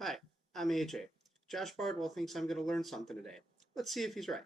Hi, I'm AJ. Josh Bardwell thinks I'm going to learn something today. Let's see if he's right.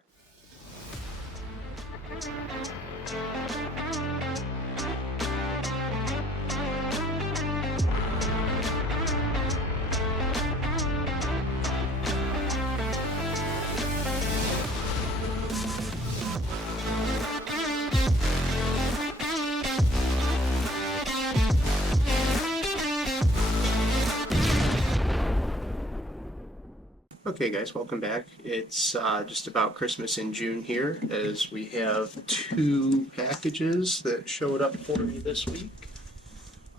Okay, guys, welcome back. It's just about Christmas in June here, as we have two packages that showed up for me this week.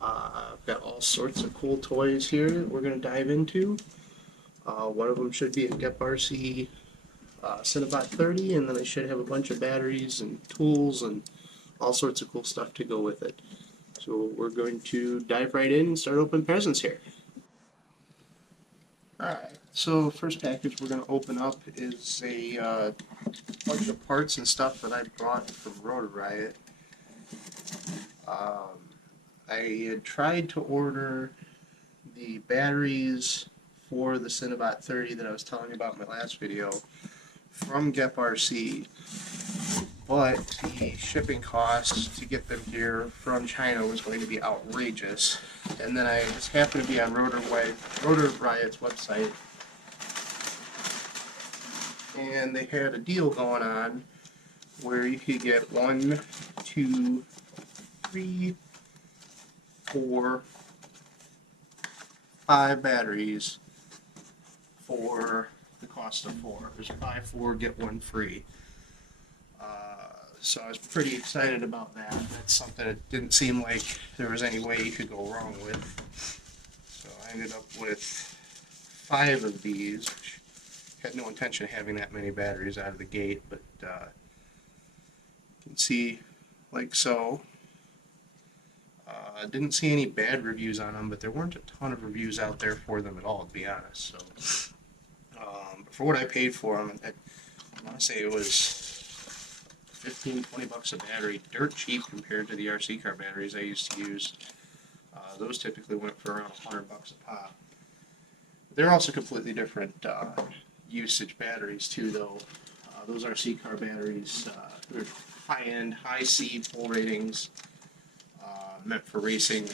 I've got all sorts of cool toys here that we're going to dive into. One of them should be a GepRC Cinebot 30, and then I should have a bunch of batteries and tools and all sorts of cool stuff to go with it. So we're going to dive right in and start opening presents here. Alright, so first package we're going to open up is a bunch of parts and stuff that I brought from Rotor Riot. I had tried to order the batteries for the Cinebot 30 that I was telling you about in my last video from GepRC, but the shipping cost to get them here from China was going to be outrageous. And then I just happened to be on Rotor Riot's website, and they had a deal going on where you could get 1, 2, 3, 4, 5 batteries for the cost of 4. There's buy 4, get 1 free. So I was pretty excited about that. That's something that didn't seem like there was any way you could go wrong with. So I ended up with 5 of these, which had no intention of having that many batteries out of the gate, but you can see like so. Didn't see any bad reviews on them, but there weren't a ton of reviews out there for them at all, to be honest. So for what I paid for them, I want to say it was 15-20 bucks a battery, dirt cheap compared to the RC car batteries I used to use. Those typically went for around 100 bucks a pop. They're also completely different usage batteries too, though. Those RC car batteries, they're high-end, high-C pull ratings, meant for racing.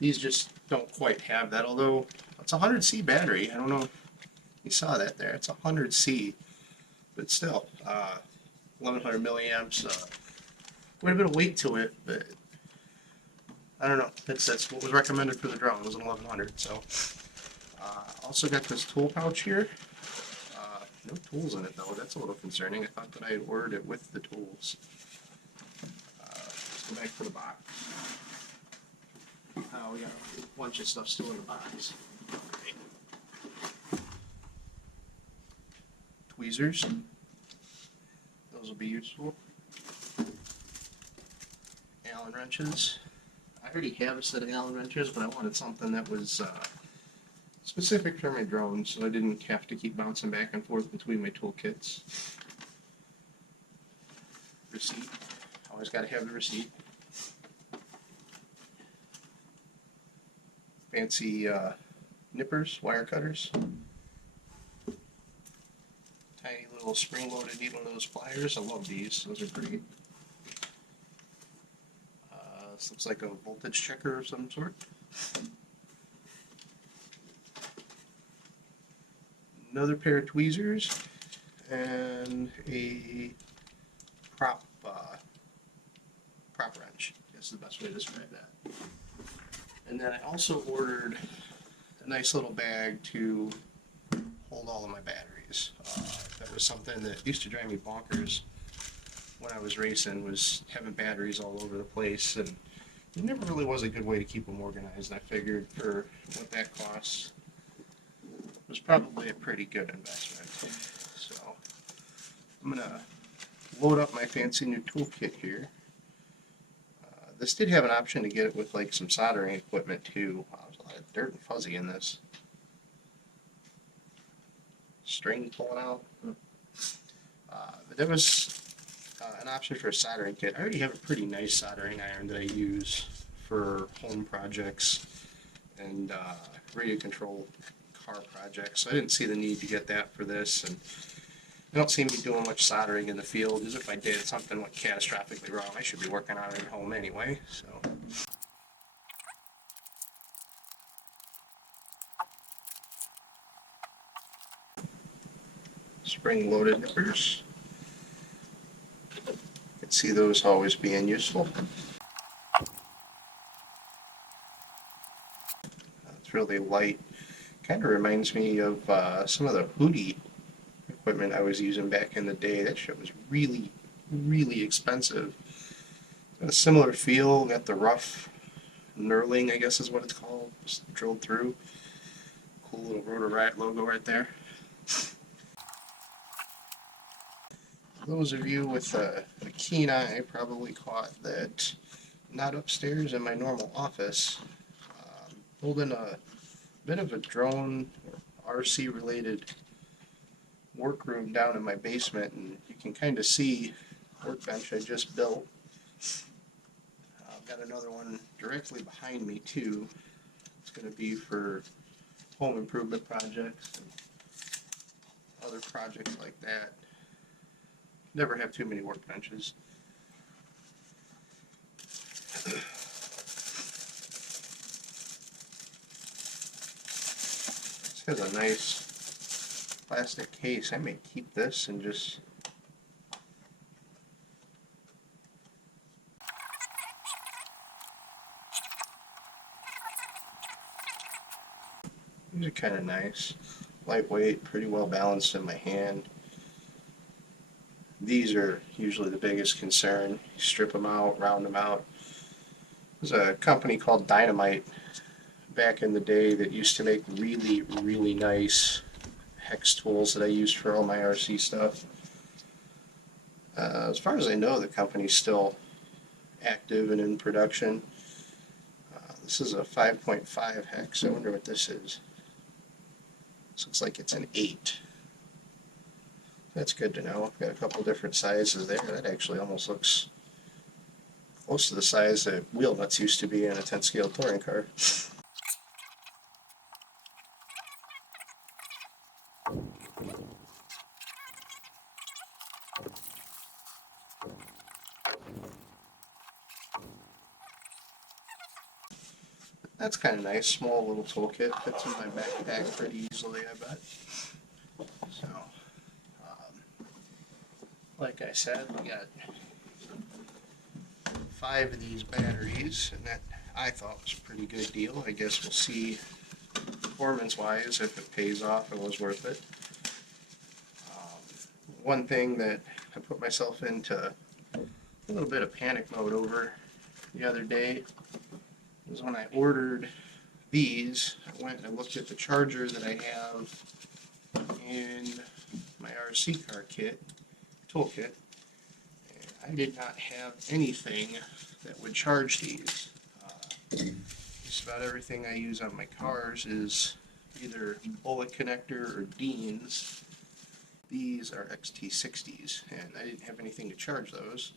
These just don't quite have that, although it's a 100C battery. I don't know if you saw that there. It's a 100C, but still, 1100 milliamps. Quite a bit of weight to it, but I don't know. That's what was recommended for the drone, was an 1100. So, also got this tool pouch here. No tools in it though. That's a little concerning. I thought that I had ordered it with the tools. Let's go back to the box. We got a bunch of stuff still in the box. Okay. Tweezers. Those will be useful. Allen wrenches. I already have a set of Allen wrenches, but I wanted something that was specific for my drone, so I didn't have to keep bouncing back and forth between my toolkits. Receipt. Always got to have the receipt. Fancy nippers, wire cutters. Tiny little spring-loaded needle nose pliers. I love these. Those are great. This looks like a voltage checker of some sort. Another pair of tweezers and a prop wrench. I guess is the best way to describe that. And then I also ordered a nice little bag to hold all of my batteries. That was something that used to drive me bonkers when I was racing, was having batteries all over the place, and it never really was a good way to keep them organized. I figured for what that costs, it was probably a pretty good investment. So I'm going to load up my fancy new toolkit here. This did have an option to get it with like some soldering equipment too. There's a lot of dirt and fuzzy in this. String pulling out. But there was an option for a soldering kit. I already have a pretty nice soldering iron that I use for home projects and radio control car projects. So I didn't see the need to get that for this, and I don't seem to be doing much soldering in the field, because if I did, something went catastrophically wrong, I should be working on it at home anyway. So spring-loaded nippers. You can see those always being useful. It's really light. Kind of reminds me of some of the Hootie equipment I was using back in the day. That shit was really, really expensive. Got a similar feel. Got the rough knurling, I guess is what it's called, just drilled through. Cool little Rotor-Riot logo right there. Those of you with a keen eye probably caught that not upstairs in my normal office, holding a bit of a drone RC related workroom down in my basement, and you can kind of see the workbench I just built. I've got another one directly behind me too. It's going to be for home improvement projects and other projects like that. Never have too many workbenches. This has a nice plastic case. I may keep this and just these are kind of nice. Lightweight, pretty well balanced in my hand. These are usually the biggest concern. You strip them out, round them out. There's a company called Dynamite back in the day that used to make really, really nice hex tools that I used for all my RC stuff. As far as I know, the company's still active and in production. This is a 5.5 hex. I wonder what this is. This looks like it's an 8. That's good to know. I've got a couple different sizes there. That actually almost looks close to the size that wheel nuts used to be in a 10 scale touring car. That's kind of nice. Small little toolkit. Fits in my backpack pretty easily, I bet. So, like I said, we got 5 of these batteries, and that I thought was a pretty good deal. I guess we'll see performance-wise if it pays off and was worth it. One thing that I put myself into a little bit of panic mode over the other day was when I ordered these. I went and I looked at the charger that I have in my RC car kit, toolkit. I did not have anything that would charge these. Just about everything I use on my cars is either bullet connector or Deans. These are XT60s, and I didn't have anything to charge those.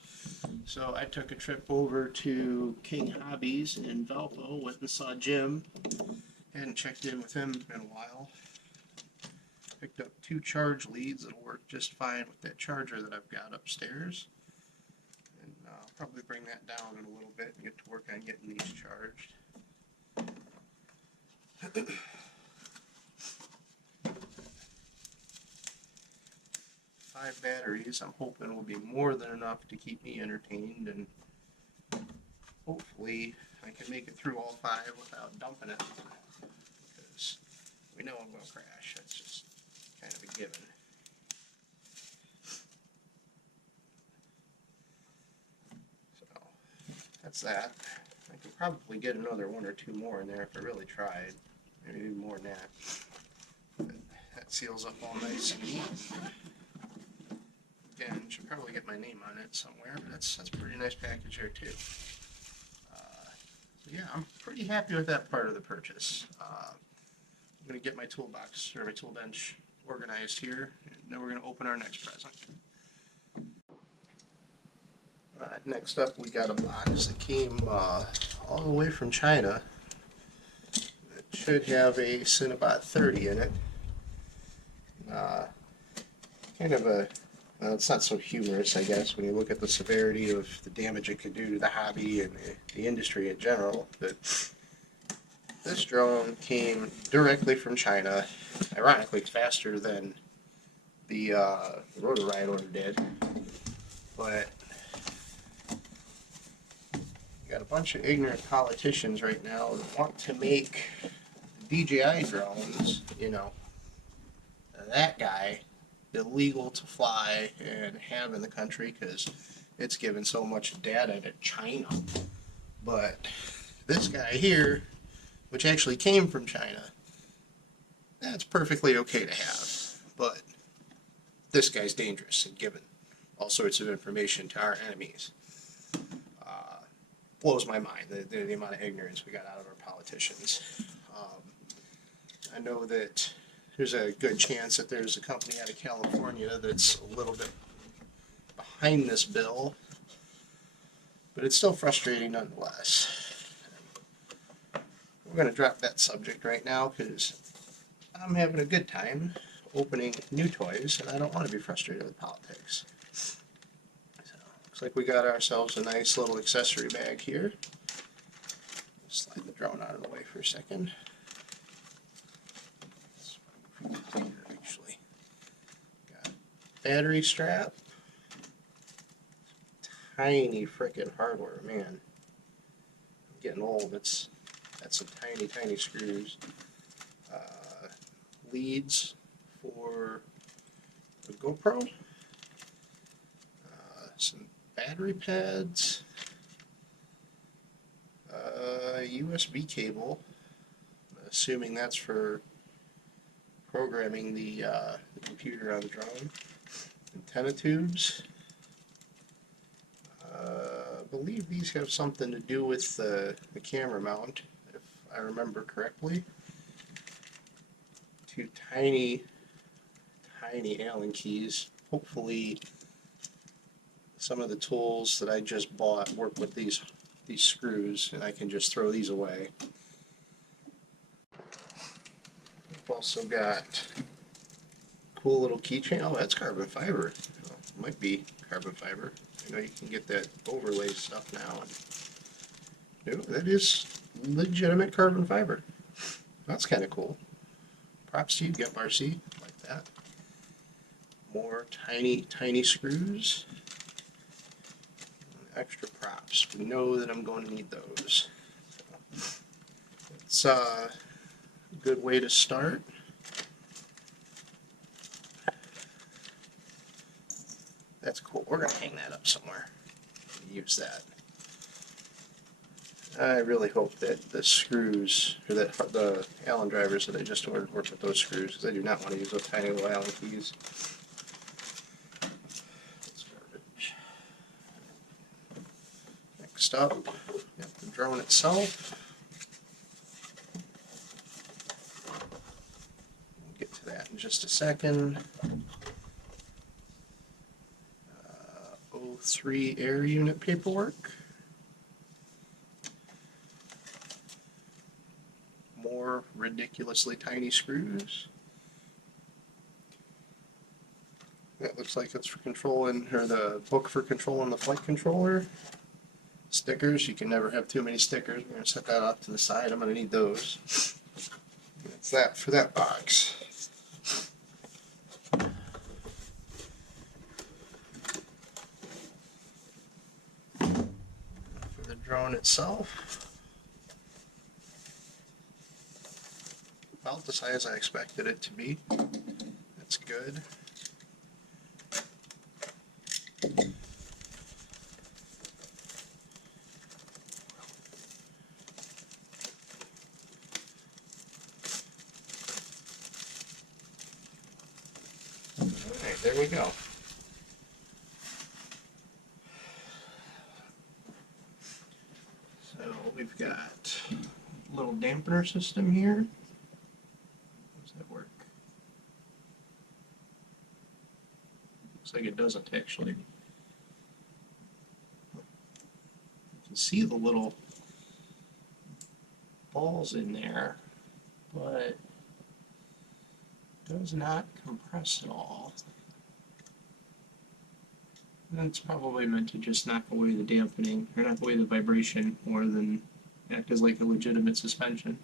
So I took a trip over to King Hobbies in Valpo, went and saw Jim. Hadn't checked in with him in a while. Picked up 2 charge leads that'll work just fine with that charger that I've got upstairs. And I'll probably bring that down in a little bit and get to work on getting these charged. 5 batteries, I'm hoping will be more than enough to keep me entertained, and hopefully I can make it through all 5 without dumping it, because we know I'm going to crash. That's just kind of a given. So that's that. I could probably get another 1 or 2 more in there if I really tried. Maybe even more than that. But that seals up all nice and neat. Again, should probably get my name on it somewhere, but that's a pretty nice package there too. So yeah, I'm pretty happy with that part of the purchase. I'm going to get my toolbox, or my tool bench, organized here, and then we're going to open our next present. Next up, we got a box that came all the way from China. should have a Cinebot 30 in it. Kind of a, well, it's not so humorous, I guess, when you look at the severity of the damage it could do to the hobby and the industry in general. But this drone came directly from China. Ironically, it's faster than the rotor ride order did. But you got a bunch of ignorant politicians right now that want to make DJI drones, you know, that guy, illegal to fly and have in the country because it's given so much data to China. But this guy here, which actually came from China, that's perfectly okay to have. But this guy's dangerous and given all sorts of information to our enemies. Blows my mind, the amount of ignorance we got out of our politicians. I know that there's a good chance that there's a company out of California that's a little bit behind this bill, but it's still frustrating nonetheless. We're going to drop that subject right now because I'm having a good time opening new toys and I don't want to be frustrated with politics. So, looks like we got ourselves a nice little accessory bag here. Slide the drone out of the way for a second. Actually, got battery strap, tiny frickin' hardware, man. I'm getting old. Got some tiny screws. Leads for the GoPro. Some battery pads. USB cable. Assuming that's for programming the computer on the drone. Antenna tubes. I believe these have something to do with the camera mount, if I remember correctly. Two tiny Allen keys. Hopefully some of the tools that I just bought work with these screws and I can just throw these away. We've also got a cool little keychain. Oh, that's carbon fiber. Well, it might be carbon fiber. I know you can get that overlay stuff now. No, that is legitimate carbon fiber. That's kind of cool. Props to you, GepRC. Like that. More tiny screws. Extra props. We know that I'm going to need those. So, it's a good way to start. That's cool. We're going to hang that up somewhere. Use that. I really hope that the screws, or that the Allen drivers that I just ordered work with those screws, because I do not want to use those tiny little Allen keys. That's garbage. Next up, we have the drone itself. We'll get to that in just a second. 03 air unit paperwork. More ridiculously tiny screws. That looks like it's for controlling, or the book for controlling the flight controller. Stickers, you can never have too many stickers. We're going to set that off to the side. I'm going to need those. That's that for that box. For the drone itself. About the size I expected it to be. That's good. Alright, there we go. So we've got a little dampener system here. Work. Looks like it doesn't actually. You can see the little balls in there. but does not compress at all. And it's probably meant to just knock away the dampening, or knock away the vibration more than act as like a legitimate suspension.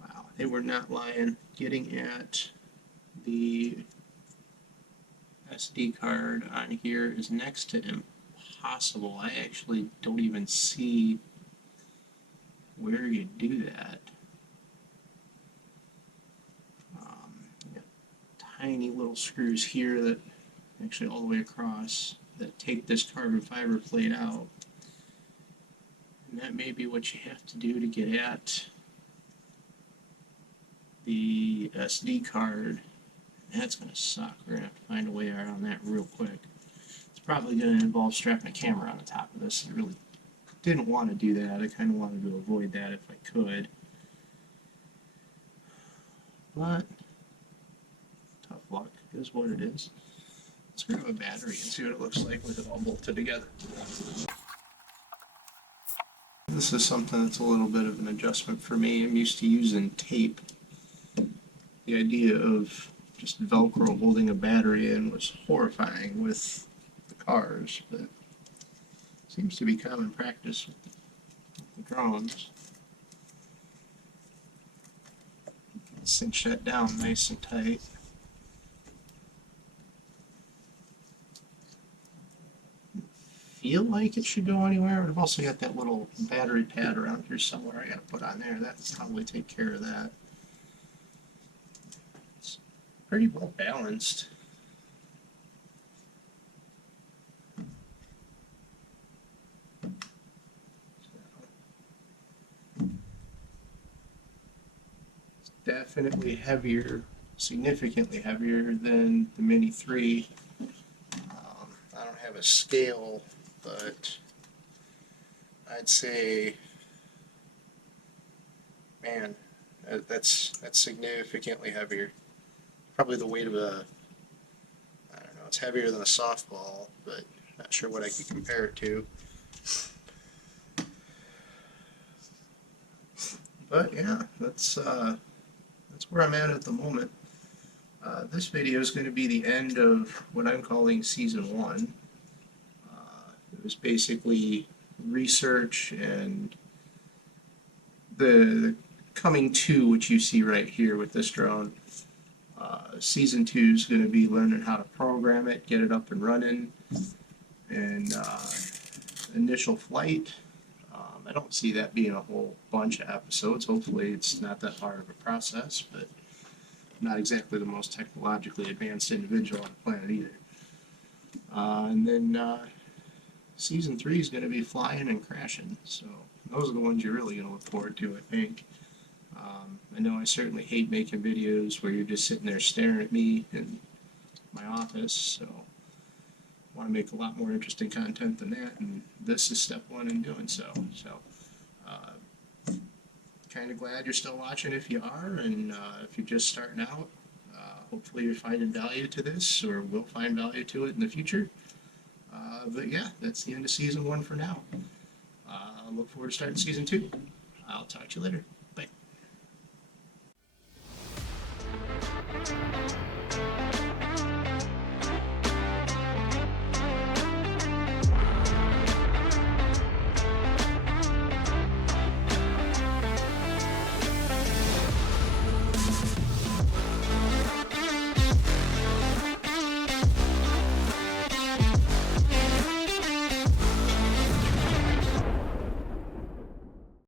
Wow, they were not lying. Getting at the SD card on here is next to impossible. I actually don't even see where you do that. You got tiny little screws here that actually all the way across that take this carbon fiber plate out. And that may be what you have to do to get at the SD card. That's going to suck. We're going to have to find a way around that real quick. It's probably going to involve strapping a camera on the top of this. I really didn't want to do that. I kind of wanted to avoid that if I could. But tough luck is what it is. Let's grab a battery and see what it looks like with it all bolted together. This is something that's a little bit of an adjustment for me. I'm used to using tape. The idea of just Velcro holding a battery in was horrifying with the cars, but it seems to be common practice with the drones. Cinch that down nice and tight. Feel like it should go anywhere, but I've also got that little battery pad around here somewhere I gotta put on there. That'll probably take care of that. It's pretty well balanced. It's definitely heavier, significantly heavier than the Mini 3. I don't have a scale, but I'd say, man, that's significantly heavier. Probably the weight of a, I don't know, it's heavier than a softball, but not sure what I could compare it to. But yeah, that's where I'm at the moment. This video is going to be the end of what I'm calling Season 1. It was basically research and the coming to which you see right here with this drone. Season 2 is going to be learning how to program it, get it up and running, and initial flight. I don't see that being a whole bunch of episodes. Hopefully it's not that hard of a process, but I'm not exactly the most technologically advanced individual on the planet either. And then Season 3 is going to be flying and crashing, so those are the ones you're really going to look forward to, I think. I know I certainly hate making videos where you're just sitting there staring at me in my office, so I want to make a lot more interesting content than that, and this is step one in doing so. So, kind of glad you're still watching if you are, and if you're just starting out, hopefully you're finding value to this, or will find value to it in the future. But yeah, that's the end of Season 1 for now. Look forward to starting Season 2. I'll talk to you later.